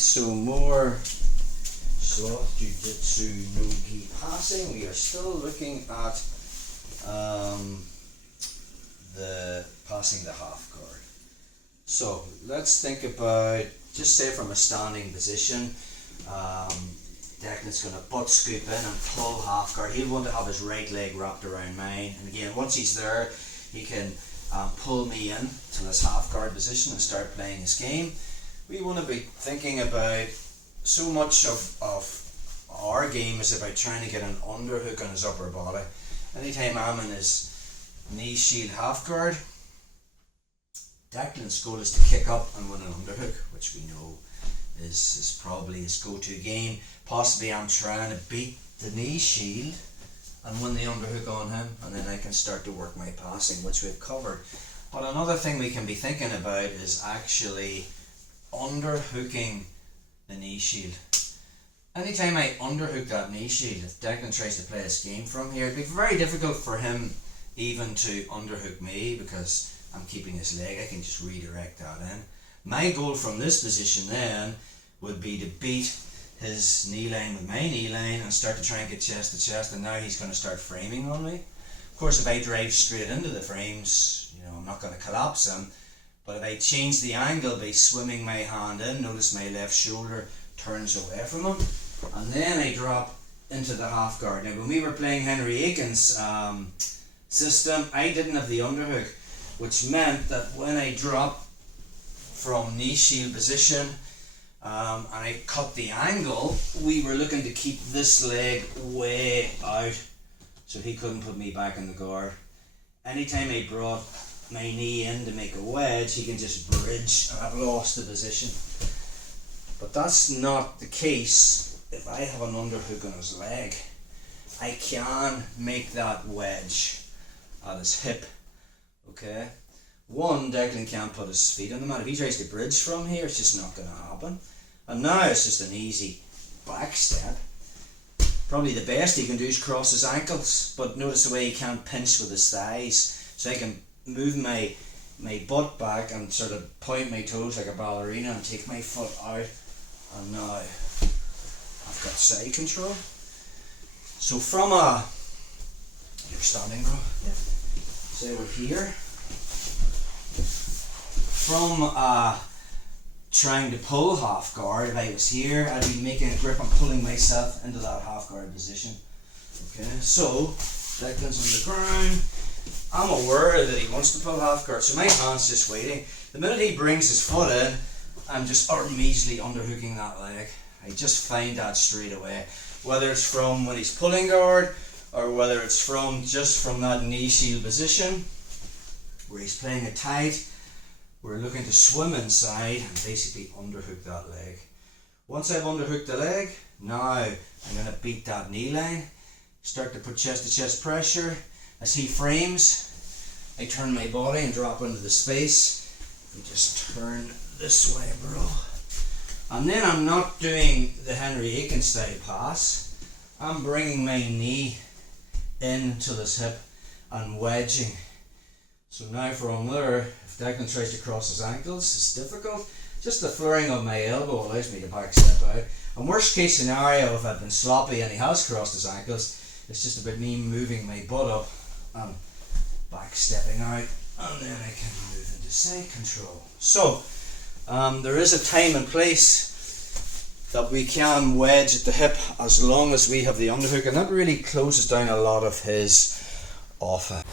so more Sloth Jiu Jitsu no-gi passing. We are still looking at the passing the half guard. So let's think about, just say from a standing position, Declan's going to butt scoop in and pull half guard. He'll want to have his right leg wrapped around mine, and again, once he's there, he can pull me in to this half guard position and start playing his game. We want to be thinking about, so much of our game is about trying to get an underhook on his upper body. Anytime I'm in his knee shield half guard, Declan's goal is to kick up and win an underhook, which we know is probably his go-to game. Possibly I'm trying to beat the knee shield and win the underhook on him, and then I can start to work my passing, which we've covered. But another thing we can be thinking about is actually underhooking the knee shield. Anytime I underhook that knee shield, if Declan tries to play his game from here, it'd be very difficult for him even to underhook me because I'm keeping his leg. I can just redirect that in. My goal from this position then would be to beat his knee line with my knee line and start to try and get chest to chest, and now he's going to start framing on me. Of course, if I drive straight into the frames, I'm not going to collapse him, but if I change the angle by swimming my hand in, notice my left shoulder turns away from him, and then I drop into the half guard. Now when we were playing Henry Aiken's system, I didn't have the underhook, which meant that when I dropped from knee shield position and I cut the angle, we were looking to keep this leg way out so he couldn't put me back in the guard. Anytime I brought my knee in to make a wedge, he can just bridge, and I've lost the position. But that's not the case if I have an underhook on his leg. I can make that wedge at his hip. Okay? One, Declan can't put his feet on the mat. If he tries to bridge from here, it's just not going to happen. And now it's just an easy back step. Probably the best he can do is cross his ankles, but notice the way he can't pinch with his thighs. So I can move my butt back and sort of point my toes like a ballerina and take my foot out. And now I've got side control. So from a, you're standing, bro? Yeah. Say we're here. From trying to pull half guard, if I was here, I'd be making a grip and pulling myself into that half guard position. Okay, so Declan's on the ground. I'm aware that he wants to pull half guard, so my hand's just waiting. The minute he brings his foot in, I'm just measly underhooking that leg. I just find that straight away. Whether it's from when he's pulling guard, or whether it's from just from that knee shield position, where he's playing it tight, we're looking to swim inside and basically underhook that leg. Once I've underhooked the leg, now I'm going to beat that knee line, start to put chest to chest pressure. As he frames, I turn my body and drop into the space and just turn this way, bro. And then I'm not doing the Henry Aiken style pass. I'm bringing my knee into this hip and wedging. So now from there, if Declan tries to cross his ankles, it's difficult. Just the flaring of my elbow allows me to back step out. And worst case scenario, if I've been sloppy and he has crossed his ankles, it's just about me moving my butt up and back stepping out, and then I can move into side control. So there is a time and place that we can wedge at the hip as long as we have the underhook, and that really closes down a lot of his offense.